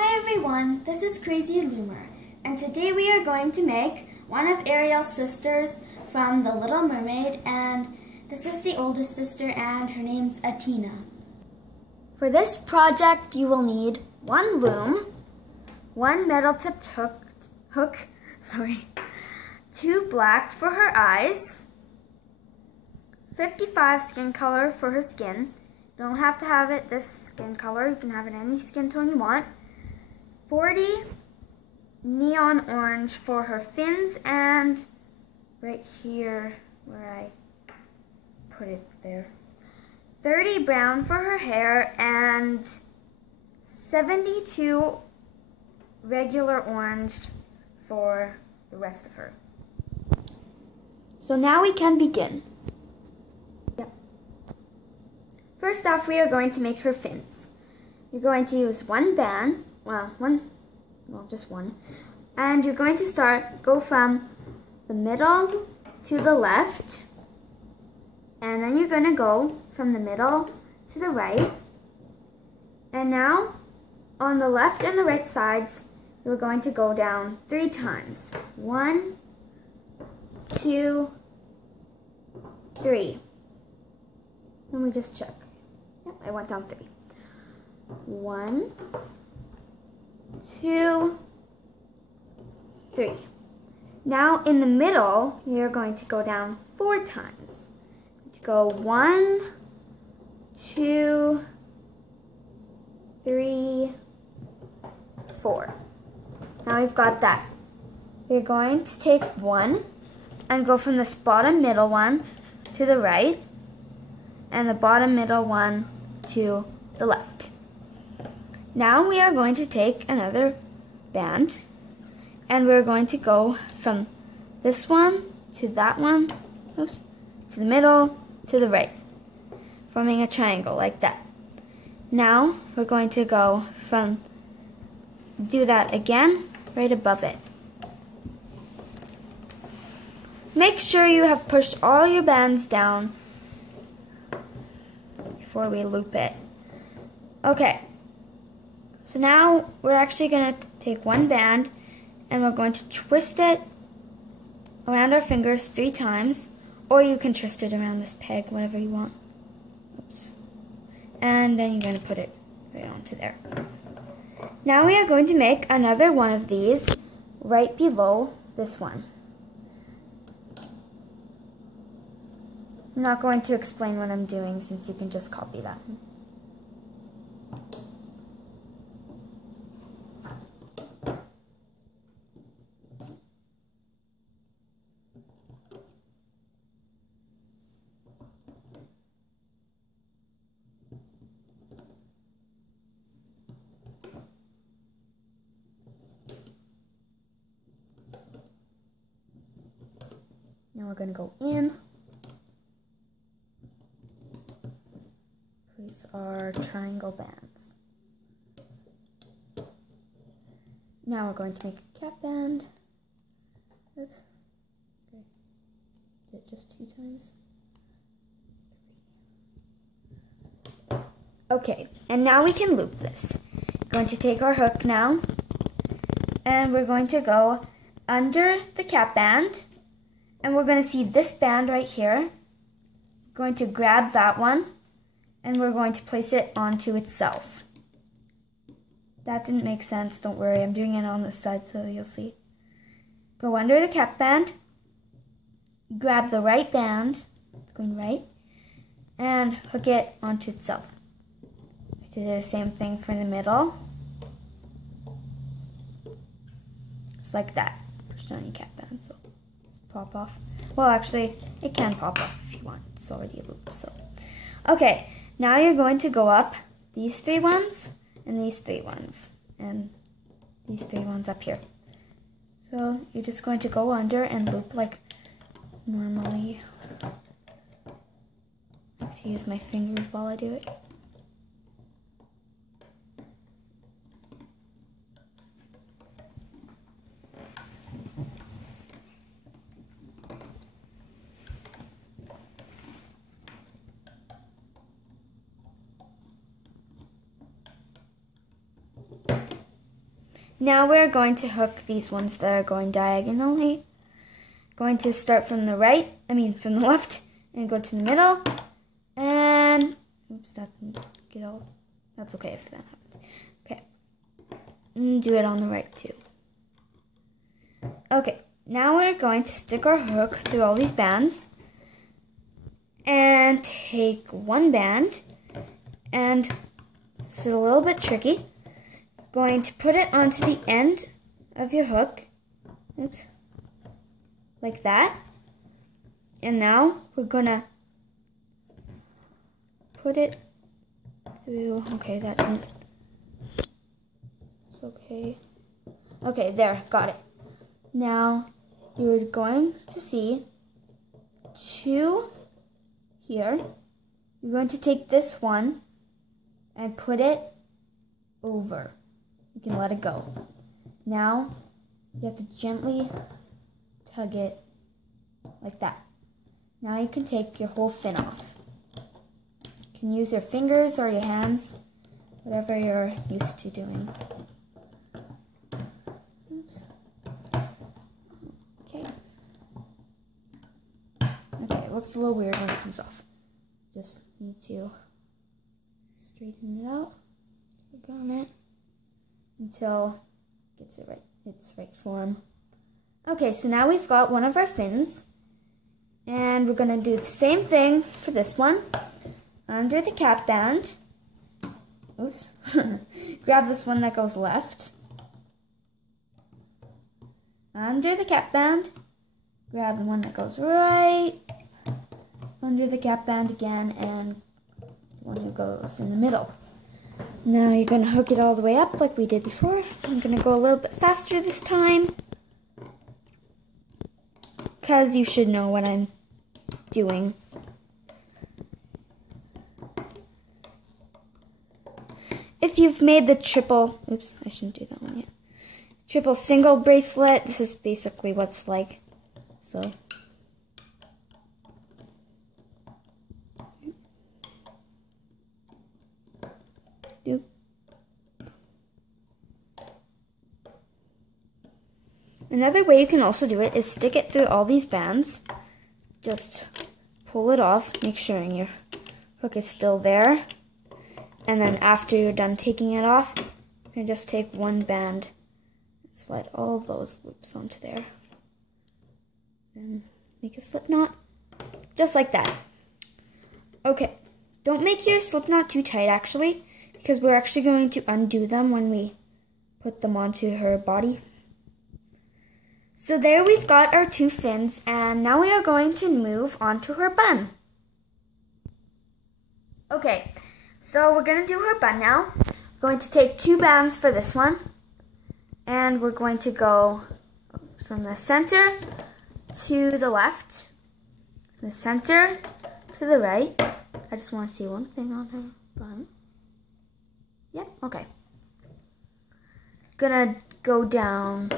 Hi everyone, this is Crazy Loomer, and today we are going to make one of Ariel's sisters from the Little Mermaid, and this is the oldest sister and her name's Atina. For this project you will need one loom, one metal tipped hook, 2 black for her eyes, 55 skin color for her skin. You don't have to have it this skin color, you can have it any skin tone you want. 40 neon orange for her fins, and right here where I put it there, 30 brown for her hair, and 72 regular orange for the rest of her. So now we can begin. First off, we are going to make her fins. You're going to use one band, just one, and you're going to go from the middle to the left, and then you're going to go from the middle to the right, and now on the left and the right sides you're going to go down 3 times. 1, 2, 3. Let me just check. Yep, I went down 3. 1, 2, 3. Now in the middle, you're going to go down 4 times. To go 1, 2, 3, 4. Now we've got that. You're going to take 1 and go from this bottom middle one to the right, and the bottom middle one to the left. Now we are going to take another band, and we're going to go from this one to that one, to the middle, to the right, forming a triangle like that. Now we're going to do that again right above it. Make sure you have pushed all your bands down before we loop it. Okay. So now we're actually going to take one band and we're going to twist it around our fingers 3 times, or you can twist it around this peg, whatever you want. Oops. And then you're going to put it right onto there. Now we are going to make another one of these right below this one. I'm not going to explain what I'm doing since you can just copy that. Now we're going to go in, place our triangle bands. Now we're going to make a cap band. Oops. Okay. Did it just 2 times? Okay, and now we can loop this. We're going to take our hook now, and we're going to go under the cap band, and we're going to see this band right here. We're going to grab that one, and we're going to place it onto itself. That didn't make sense, don't worry, I'm doing it on this side so you'll see. Go under the cap band, grab the right band, it's going right, and hook it onto itself. Do the same thing for the middle. It's like that. Push down your cap band, so pop off. Well, actually, it can pop off if you want. It's already looped, so. Okay, now you're going to go up these 3 ones, and these 3 ones, and these 3 ones up here. So you're just going to go under and loop like normally. I like to use my fingers while I do it. Now we're going to hook these ones that are going diagonally. Going to start from the from the left, and go to the middle, and oops, that didn't get all. That's okay if that happens. Okay, and do it on the right too. Okay, now we're going to stick our hook through all these bands, and take one band, and this is a little bit tricky. Going to put it onto the end of your hook. Oops. Like that. And now we're gonna put it through. Okay, that didn't. It's okay. Okay, there, got it. Now you're going to see two here. You're going to take this one and put it over. You can let it go. Now you have to gently tug it like that. Now you can take your whole fin off. You can use your fingers or your hands, whatever you're used to doing. Oops. Okay. Okay, it looks a little weird when it comes off. Just need to straighten it out, work on it until it gets its right form. Okay, so now we've got one of our fins, and we're going to do the same thing for this one. Under the cap band, oops, grab this one that goes left. Under the cap band, grab the one that goes right. Under the cap band again, and the one who goes in the middle. Now you're going to hook it all the way up like we did before. I'm going to go a little bit faster this time, because you should know what I'm doing. If you've made the triple, oops, I shouldn't do that one yet. Triple single bracelet, this is basically what it's like. So, doop. Another way you can also do it is stick it through all these bands. Just pull it off, make sure your hook is still there. And then after you're done taking it off, you can just take one band and slide all of those loops onto there. And make a slip knot, just like that. Okay, don't make your slip knot too tight actually, because we're actually going to undo them when we put them onto her body. So there we've got our two fins, and now we are going to move on to her bun. Okay, so we're going to do her bun now. We're going to take two bands for this one, and we're going to go from the center to the left, the center to the right. I just want to see one thing on her bun. Yeah, okay. Gonna go down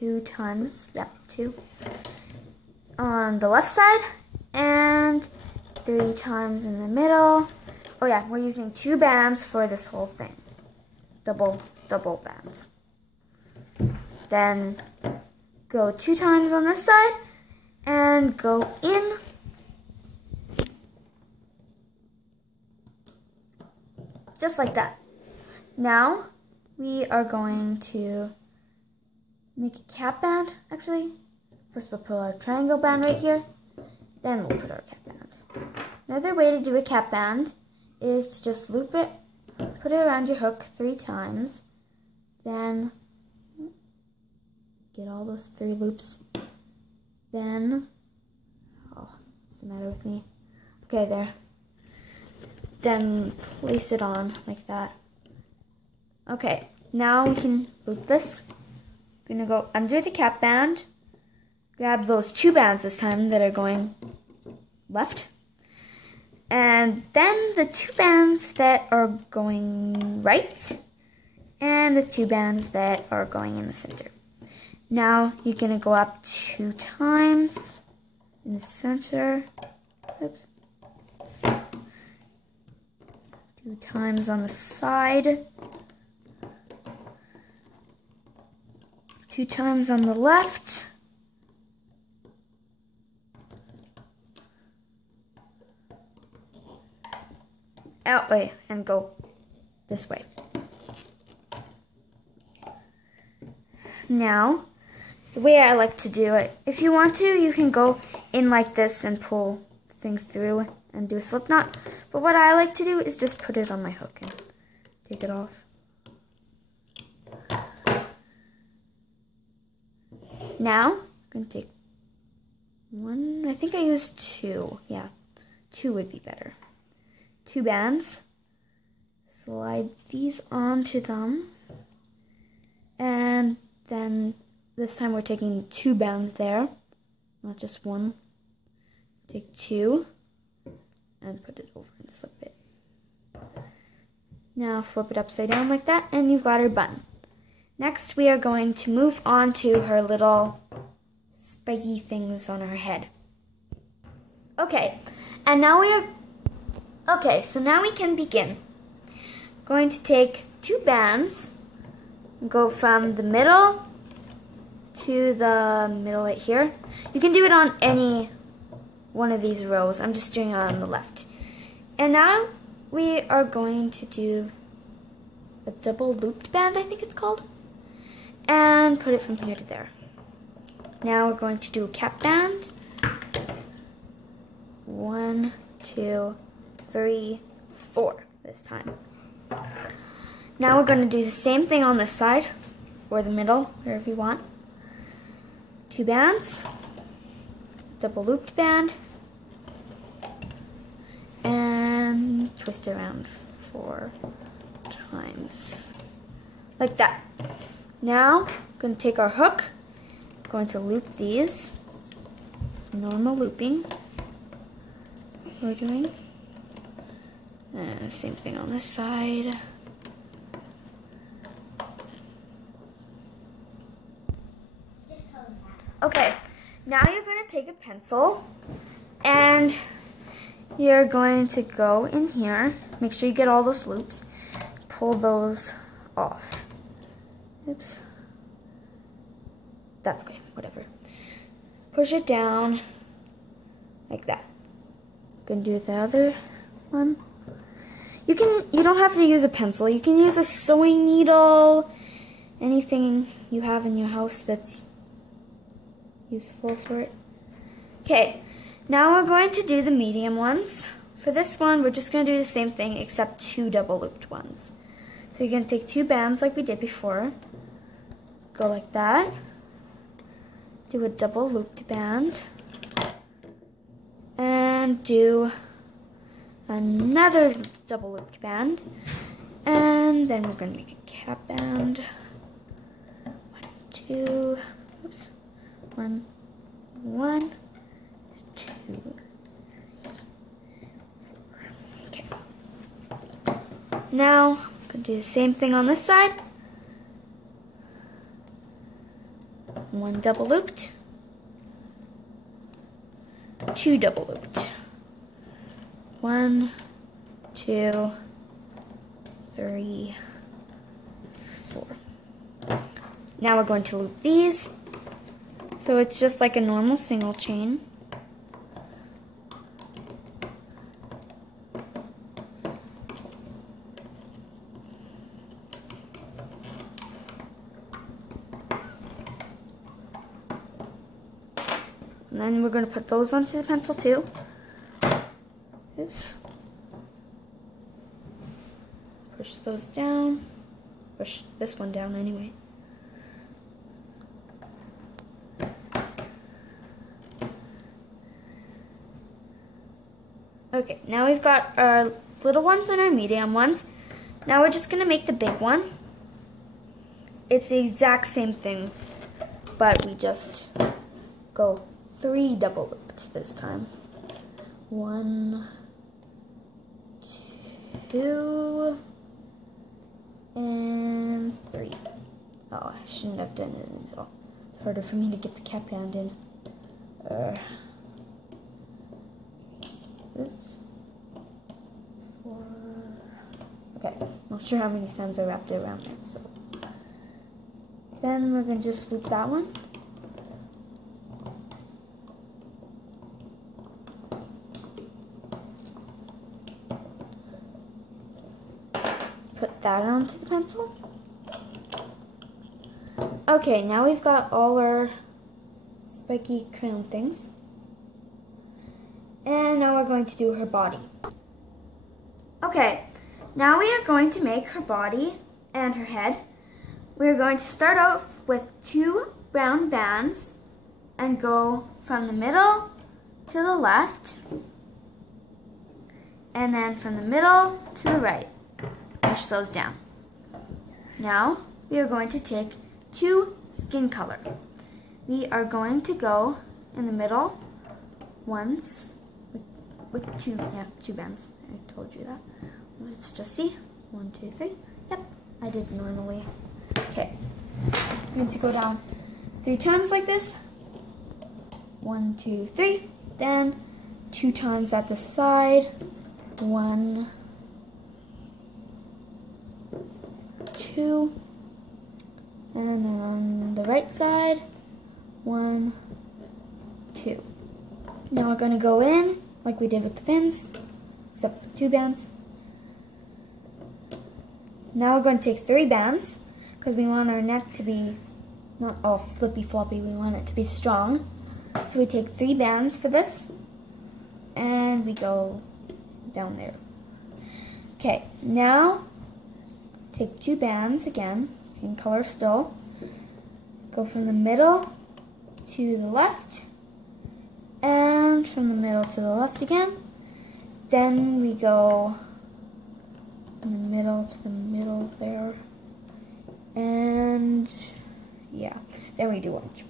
2 times, yeah, 2 on the left side, and 3 times in the middle. Oh yeah, we're using 2 bands for this whole thing. Double bands. Then go 2 times on this side, and go in. Just like that. Now, we are going to make a cap band, actually. First we'll put our triangle band right here, then we'll put our cap band. Another way to do a cap band is to just loop it, put it around your hook 3 times, then get all those 3 loops, then, oh, what's the matter with me? Okay, there. Then place it on like that. Okay, now we can loop this. I'm gonna go under the cap band, grab those 2 bands this time that are going left, and then the 2 bands that are going right, and the 2 bands that are going in the center. Now you're gonna go up 2 times in the center. Oops. 2 times on the side. 2 times on the left. Out way and go this way. Now, the way I like to do it, if you want to, you can go in like this and pull the thing through and do a slip knot. But what I like to do is just put it on my hook and take it off. Now, I'm going to take 1, I think I used 2. Yeah, 2 would be better. 2 bands. Slide these onto them. And then this time we're taking 2 bands there, not just 1. Take 2 and put it over and slip it. Now flip it upside down like that and you've got her bun. Next we are going to move on to her little spiky things on her head. Okay, and now so now we can begin. Going to take 2 bands, go from the middle to the middle right here. You can do it on any one of these rows. I'm just doing it on the left. And now we are going to do a double looped band, I think it's called, and put it from here to there. Now we're going to do a cap band. 1, 2, 3, 4 this time. Now we're going to do the same thing on this side, or the middle, wherever you want. 2 bands, double looped band, and twist around 4 times, like that. Now, I'm going to take our hook, going to loop these, normal looping, we're doing. Same thing on this side. Okay, now you're going to take a pencil and you're going to go in here. Make sure you get all those loops. Pull those off. Oops. That's okay, whatever. Push it down like that. Gonna do the other one. You don't have to use a pencil. You can use a sewing needle, anything you have in your house that's useful for it. Okay, now we're going to do the medium ones. For this one, we're just going to do the same thing except 2 double looped ones. So you're going to take 2 bands like we did before. Go like that. Do a double looped band. And do another double looped band. And then we're going to make a cap band. 1, 2, oops. 1, 2, 3, 4. Okay. Now, I'm going to do the same thing on this side. 1 double looped. 2 double looped. 1, 2, 3, 4. Now we're going to loop these. So it's just like a normal single chain. And then we're going to put those onto the pencil too. Oops. Push those down. Push this one down anyway. Okay, now we've got our little ones and our medium ones. Now we're just going to make the big one. It's the exact same thing, but we just go 3 double loops this time. 1, 2, and 3. Oh, I shouldn't have done it in the middle. It's harder for me to get the cap band in. Oops. 4. Okay, not sure how many times I wrapped it around there, so. Then we're going to just loop that one. Put that onto the pencil. Okay, now we've got all our spiky crown things. And now we're going to do her body. Okay, now we are going to make her body and her head. We're going to start off with 2 brown bands and go from the middle to the left, and then from the middle to the right. Push those down. Now we are going to take 2 skin color. We are going to go in the middle once with 2 bands. I told you that. Let's just see. 1, 2, 3. Yep, I did normally. Okay, I'm going to go down 3 times like this. 1, 2, 3. Then 2 times at the side. 1, 2. And then on the right side, 1, 2. Now we're going to go in like we did with the fins, except with 2 bands. Now we're going to take 3 bands because we want our neck to be not all flippy floppy, we want it to be strong. So we take 3 bands for this and we go down there. Okay, now take 2 bands again, same color still. Go from the middle to the left and from the middle to the left again. Then we go in the middle to the middle there. And yeah, then we do orange.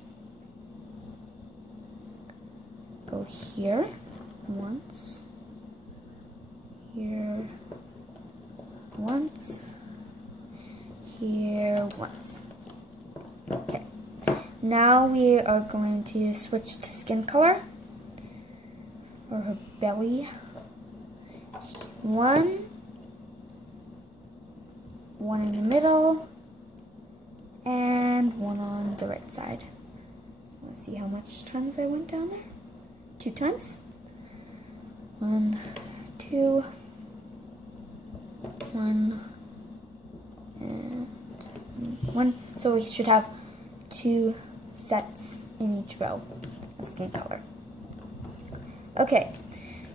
Go here once, here once, here once. Okay, now we are going to switch to skin color for her belly. 1 in the middle, and 1 on the right side. Let's see how much times I went down there. 2 times. 1, 2, 1, and 1. So we should have 2 sets in each row of skin color. Okay,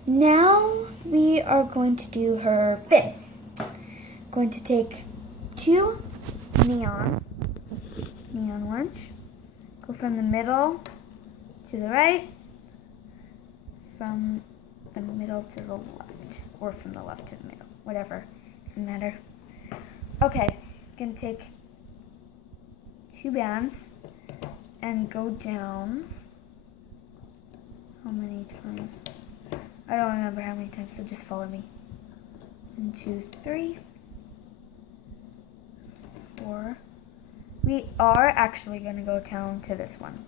now we are going to do her fin. Going to take 2 neon orange, go from the middle to the right, from the middle to the left, or from the left to the middle, whatever, doesn't matter. Okay, I'm gonna take 2 bands and go down, how many times? I don't remember how many times, so just follow me. 1, 2, 3, 4. We are actually going to go down to this one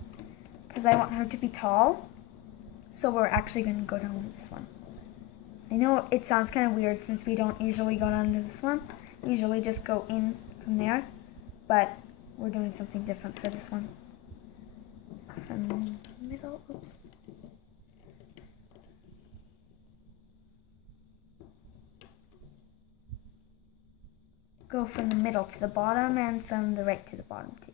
because I want her to be tall, so we're actually going to go down to this one. I know it sounds kind of weird since we don't usually go down to this one. We usually just go in from there, but we're doing something different for this one. From the middle, oops. Go from the middle to the bottom and from the right to the bottom too.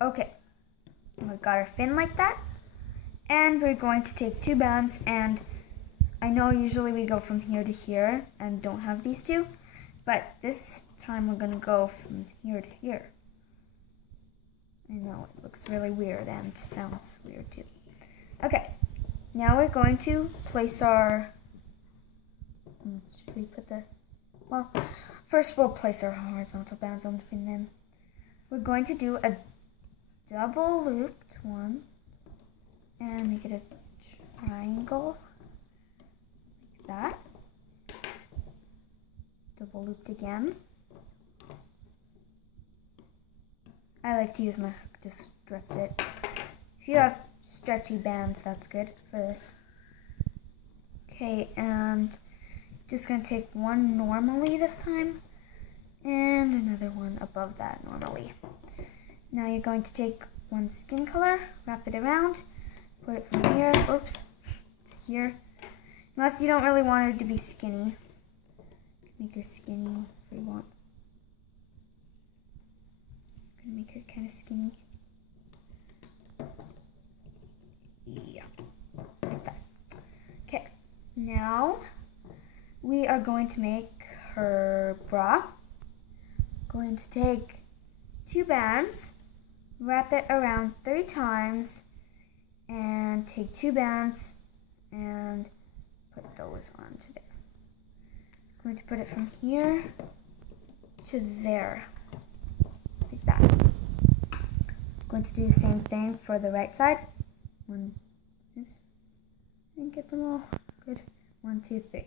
Okay, we've got our fin like that, and we're going to take 2 bands, and I know usually we go from here to here and don't have these 2, but this time we're going to go from here to here. I know it looks really weird and sounds weird too. Okay, now we're going to place our, should we put the, well, first we'll place our horizontal bands on the fin, then we're going to do a double looped one and make it a triangle. That. Double looped again. I like to use my hook to stretch it. If you have stretchy bands, that's good for this. Okay, and just gonna take one normally this time, and another one above that normally. Now you're going to take one skin color, wrap it around, put it from here, oops, to here. Unless you don't really want it to be skinny. Make her skinny if you want. I'm gonna make her kind of skinny. Yeah, like that. Okay, now we are going to make her bra. Going to take 2 bands, wrap it around 3 times, and take 2 bands and put those onto there. I'm going to put it from here to there, like that. I'm going to do the same thing for the right side. Oops, didn't get them all. Good. 1, 2, 3.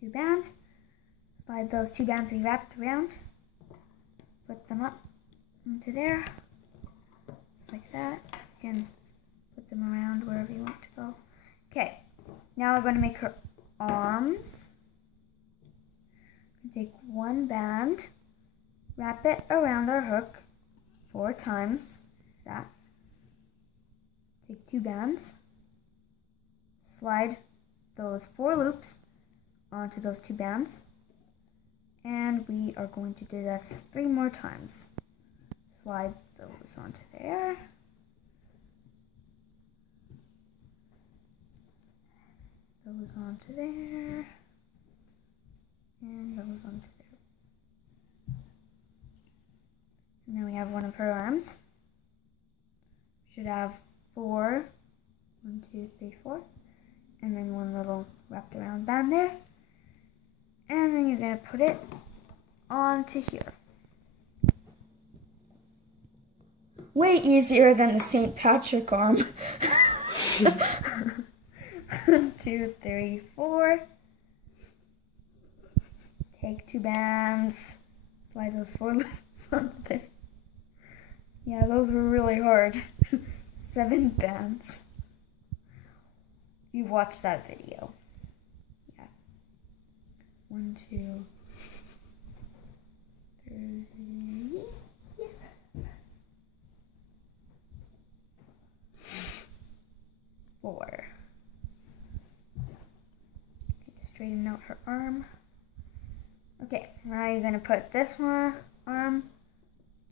2 bands. Slide those 2 bands we wrapped around. Put them up into there, like that. You can put them around wherever you want to go. Okay, now we're going to make her arms. Take 1 band, wrap it around our hook 4 times, that. Take 2 bands, slide those 4 loops onto those 2 bands, and we are going to do this 3 more times. Slide those onto there. Those onto there. And those onto there. And then we have one of her arms. Should have 4. 1, 2, 3, 4. And then one little wrapped around band there. And then you're going to put it onto here. Way easier than the St. Patrick arm. 1, 2, 3, 4. Take 2 bands. Slide those 4 loops on there. Yeah, those were really hard. 7 bands. You watched that video. Yeah. 1, 2, 3. 4. Straighten out her arm. Okay, now you're going to put this one arm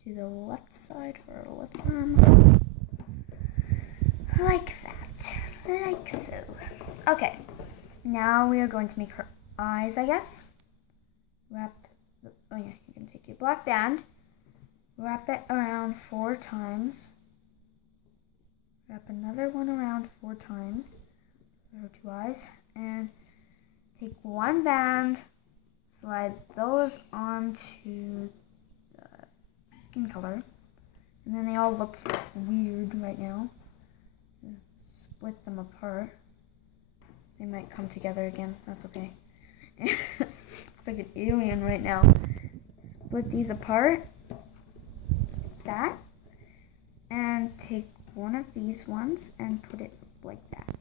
to the left side for her left arm. Like that. Like so. Okay, now we are going to make her eyes, I guess. Oh yeah, you can take your black band, wrap it around 4 times. Wrap another one around 4 times for her 2 eyes, and take 1 band, slide those onto the skin color, and then they all look weird right now. Split them apart. They might come together again, that's okay. Looks like an alien right now. Split these apart, like that, and take one of these ones and put it like that.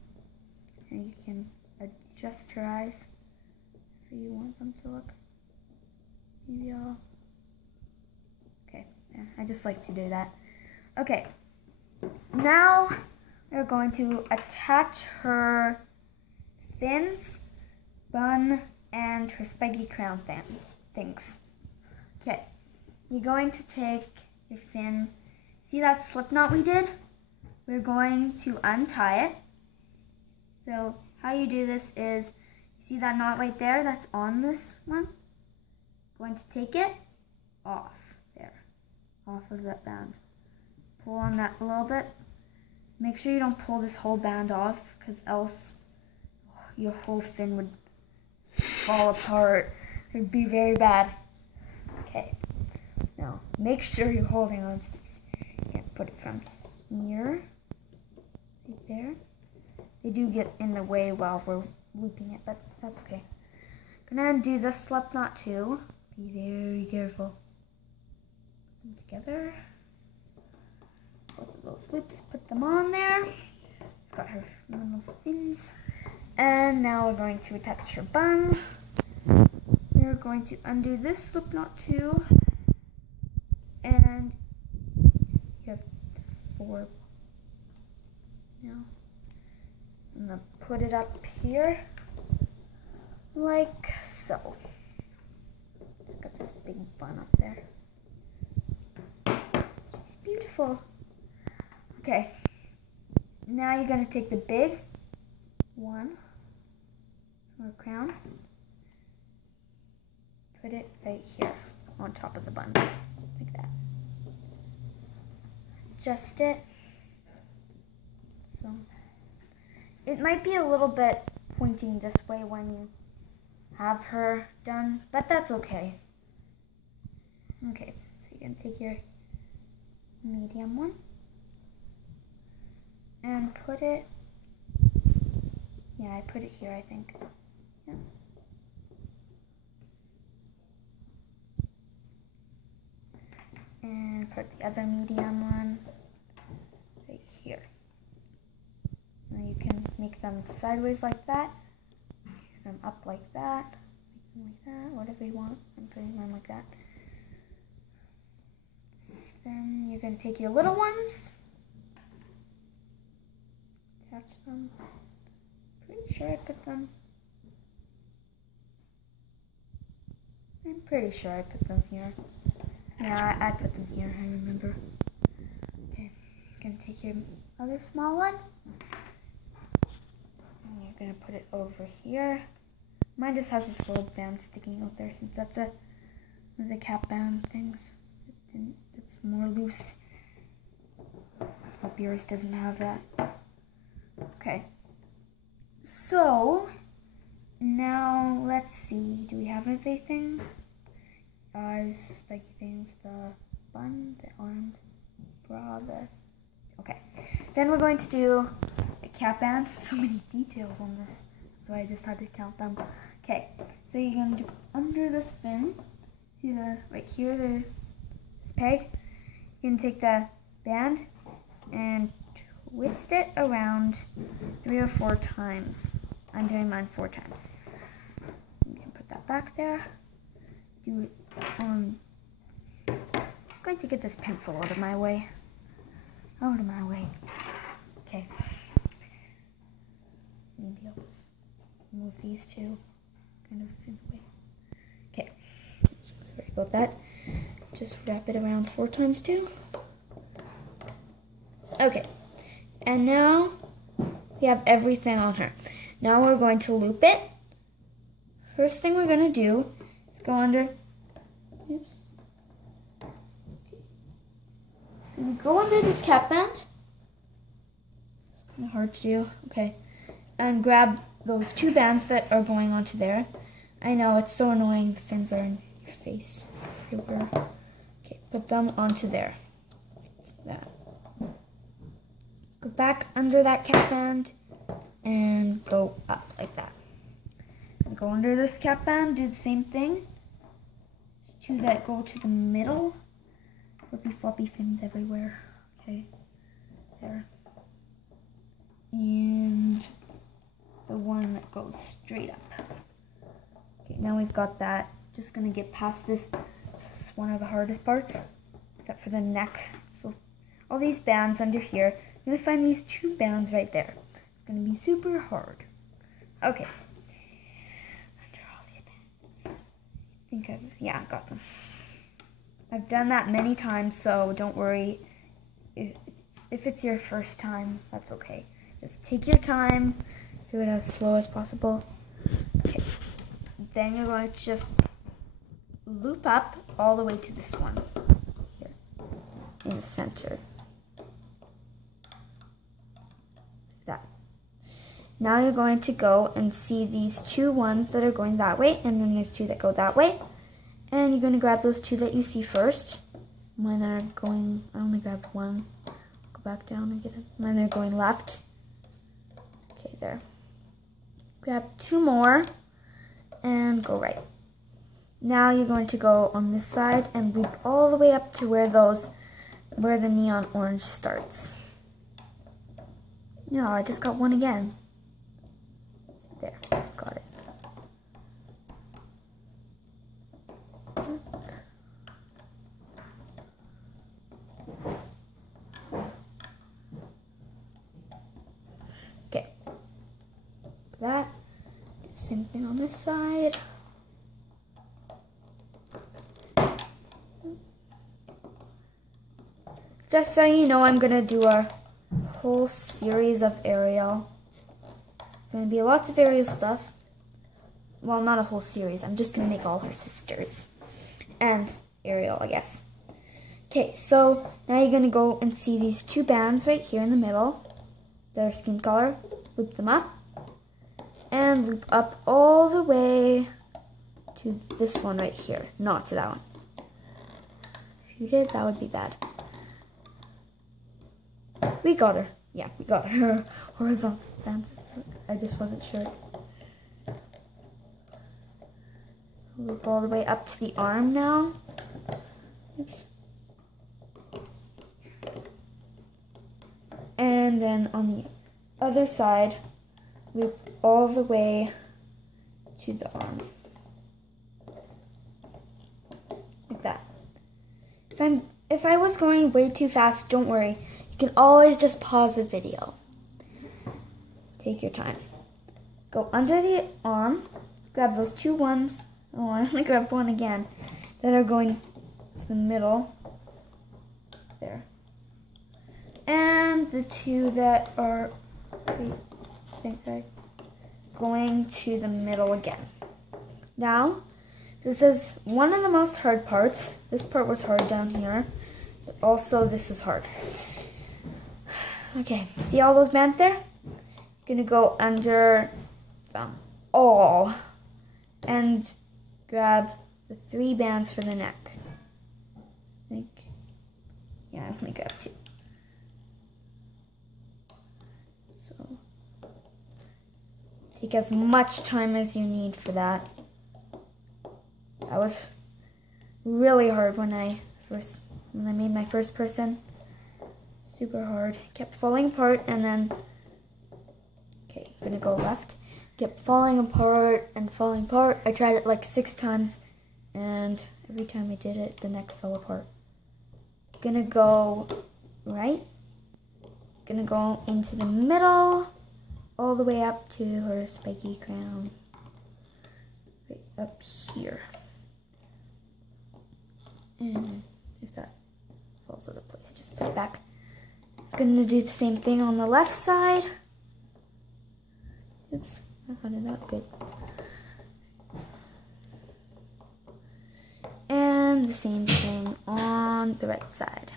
And you can adjust her eyes if you want them to look. Maybe I'll... Okay, yeah, I just like to do that. Okay, now we're going to attach her fins, bun, and her spiky crown things. Okay, you're going to take your fin. See that slip knot we did? We're going to untie it. So how you do this is, you see that knot right there that's on this one? Going to take it off there, off of that band. Pull on that a little bit. Make sure you don't pull this whole band off, because else your whole fin would fall apart. It'd be very bad. Okay, now make sure you're holding on to these. You can put it from here, right there. They do get in the way while we're looping it, but that's okay. Gonna undo this slip knot too, Be very careful. Put them together. Both of those loops, put them on there. Got her little fins. And now we're going to attach her bun. We're going to undo this slip knot too. And you have 4 now. I'm gonna put it up here like so. Just got this big bun up there. It's beautiful. Okay, now you're gonna take the big one for a crown, put it right here on top of the bun, like that. Adjust it. So it might be a little bit pointing this way when you have her done, but that's okay. Okay, so you're gonna take your medium one and put it, yeah, I put it here, I think. Yeah. And put the other medium one right here. Now you can make them sideways like that, make them up like that, make them like that, whatever you want. I'm putting them like that. Then you're going to take your little ones, attach them. Pretty sure I put them. I'm pretty sure I put them here. Yeah, I put them here, I remember. Okay, you're going to take your other small one. And you're going to put it over here. Mine just has this little band sticking out there since that's one of the cap band things. It's more loose. Hope yours doesn't have that. Okay. So, now let's see. Do we have everything? Eyes, spiky things, the bun, the arms, bra, okay. Then we're going to do a cap band. So many details on this, so I just had to count them. Okay, so you're going to do under this fin. See right here, this peg? You're going to take the band and twist it around 3 or 4 times. I'm doing mine 4 times. You can put that back there. Do it. I'm going to get this pencil out of my way. Out of my way. Okay. Maybe I'll just move these two kind of in the way. Okay. Sorry about that. Just wrap it around 4 times too. Okay. And now we have everything on her. Now we're going to loop it. First thing we're going to do is go under. Oops. Go under this cap band. It's kind of hard to do. Okay. And grab those 2 bands that are going onto there. I know, it's so annoying. The fins are in your face everywhere. Okay, put them onto there. Like that. Go back under that cap band and go up like that. And go under this cap band, do the same thing. 2 that go to the middle. Flippy floppy fins everywhere. Okay, there. And the one that goes straight up. Okay, now we've got that. Just gonna get past this. This is one of the hardest parts, except for the neck. So all these bands under here, I'm gonna find these 2 bands right there. It's gonna be super hard. Okay. Under all these bands. I think I got them. I've done that many times, so don't worry. If it's your first time, that's okay. Just take your time, do it as slow as possible. Okay. Then you're going to just loop up all the way to this one here in the center. Like that. Now you're going to go and see these 2 ones that are going that way, and then there's 2 that go that way. And you're going to grab those 2 that you see first. Mine are going, I only grabbed 1. Go back down and get it. Mine are going left. Okay, there. Grab 2 more and go right. Now you're going to go on this side and loop all the way up to where the neon orange starts. No, I just got one again. There, got it. Okay. That. Same thing on this side. Just so you know, I'm gonna do a whole series of Ariel. There's gonna be lots of Ariel stuff. Well, not a whole series. I'm just gonna make all her sisters. And Ariel, I guess. Okay, so now you're gonna go and see these two bands right here in the middle. Their skin color. Loop them up. And loop up all the way to this one right here. Not to that one. If you did, that would be bad. We got her. Yeah, we got her horizontal band. I just wasn't sure. Loop all the way up to the arm now. Oops. And then on the other side, loop all the way to the arm. Like that. If I was going way too fast, don't worry. You can always just pause the video. Take your time. Go under the arm, grab those two ones. Oh, I only grabbed one again. That are going to the middle. There. And the two that are, wait, I think they're going to the middle again. Now, this is one of the most hard parts. This part was hard down here, but also this is hard. Okay, see all those bands there? Gonna go under them all and grab the 3 bands for the neck. I think, yeah, I only grabbed 2. So, take as much time as you need for that. That was really hard when I made my first person. Super hard. Kept falling apart and then, okay, gonna go left. Kept falling apart and falling apart. I tried it like 6 times and every time I did it, the neck fell apart. Gonna go right. Gonna go into the middle, all the way up to her spiky crown. Right up here. And if that falls out of place, just put it back. Gonna do the same thing on the left side. Oops, I did that good. And the same thing on the right side.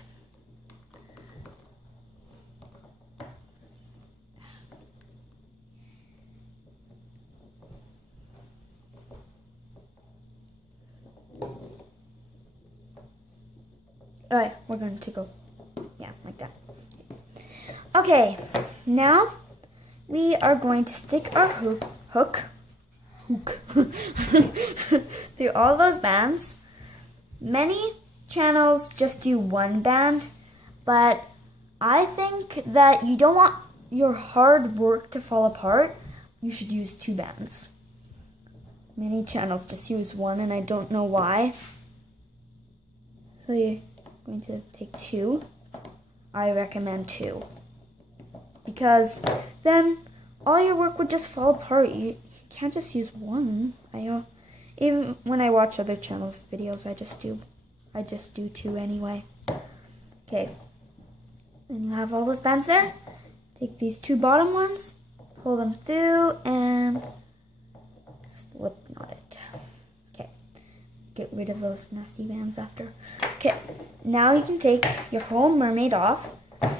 Alright, we're going to go, yeah, like that. Okay, now we are going to stick our hook through all those bands. Many channels just do 1 band, but I think that you don't want your hard work to fall apart. You should use 2 bands. Many channels just use 1 and I don't know why. So you're going to take 2. I recommend 2. Because then all your work would just fall apart. You can't just use 1. Even when I watch other channels' videos, I just do 2 anyway. Okay. And you have all those bands there. Take these 2 bottom ones, pull them through, and slip knot it. Okay. Get rid of those nasty bands after. Okay. Now you can take your whole mermaid off.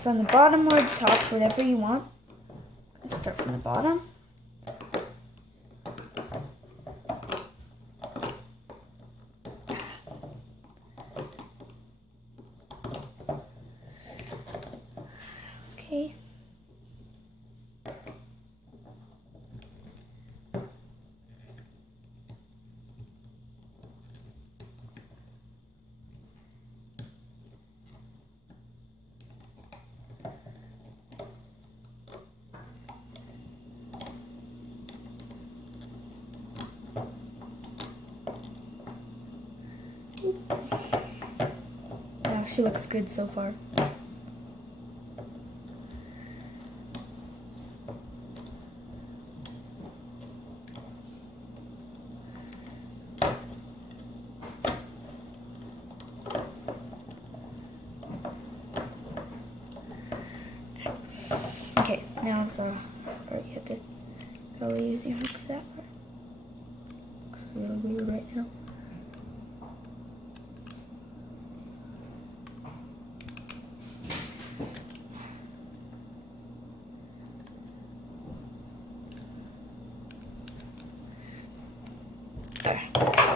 From the bottom or the top, whatever you want. Start from the bottom. Okay. actually looks good so far. Okay, now so you have to probably use your hook for that part. Looks really weird right now.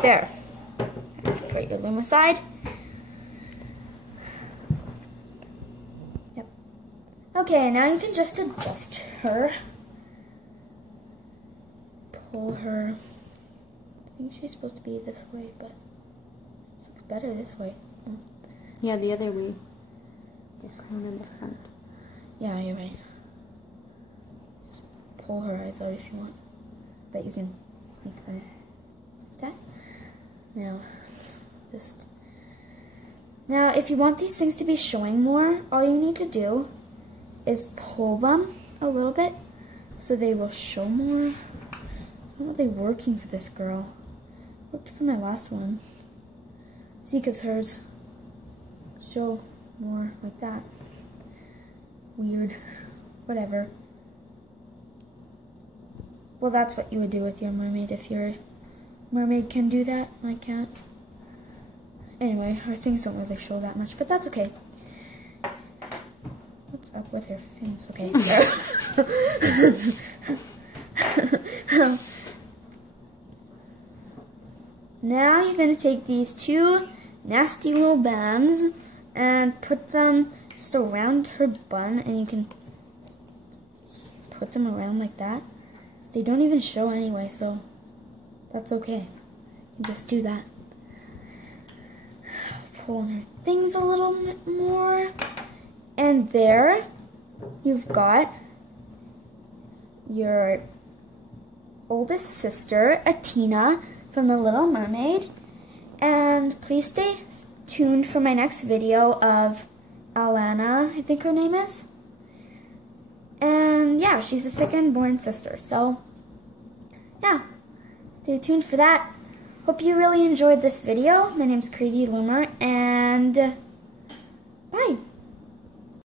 There. Put your loom aside. Yep. Okay, now you can just adjust her. Pull her. I think she's supposed to be this way, but it's better this way. Yeah, the other way. Yeah, come in the front. Yeah, you're right. Just pull her eyes out if you want. But you can make them like that. Now, if you want these things to be showing more, all you need to do is pull them a little bit so they will show more. Not really working for this girl. Worked for my last one. See, because hers show more like that. Weird. Whatever. Well, that's what you would do with your mermaid if your mermaid can do that. I can't. Anyway, her things don't really show that much, but that's okay. What's up with her fins? Okay. Now you're going to take these two nasty little bands and put them just around her bun, and you can put them around like that. They don't even show anyway, so that's okay. You just do that. Pull on her things a little bit more. And there you've got your oldest sister, Atina, from the Little Mermaid. And please stay tuned for my next video of Alana, I think her name is. And yeah, she's the second born sister. So yeah, stay tuned for that. Hope you really enjoyed this video. My name's Crazy Loomer, and bye.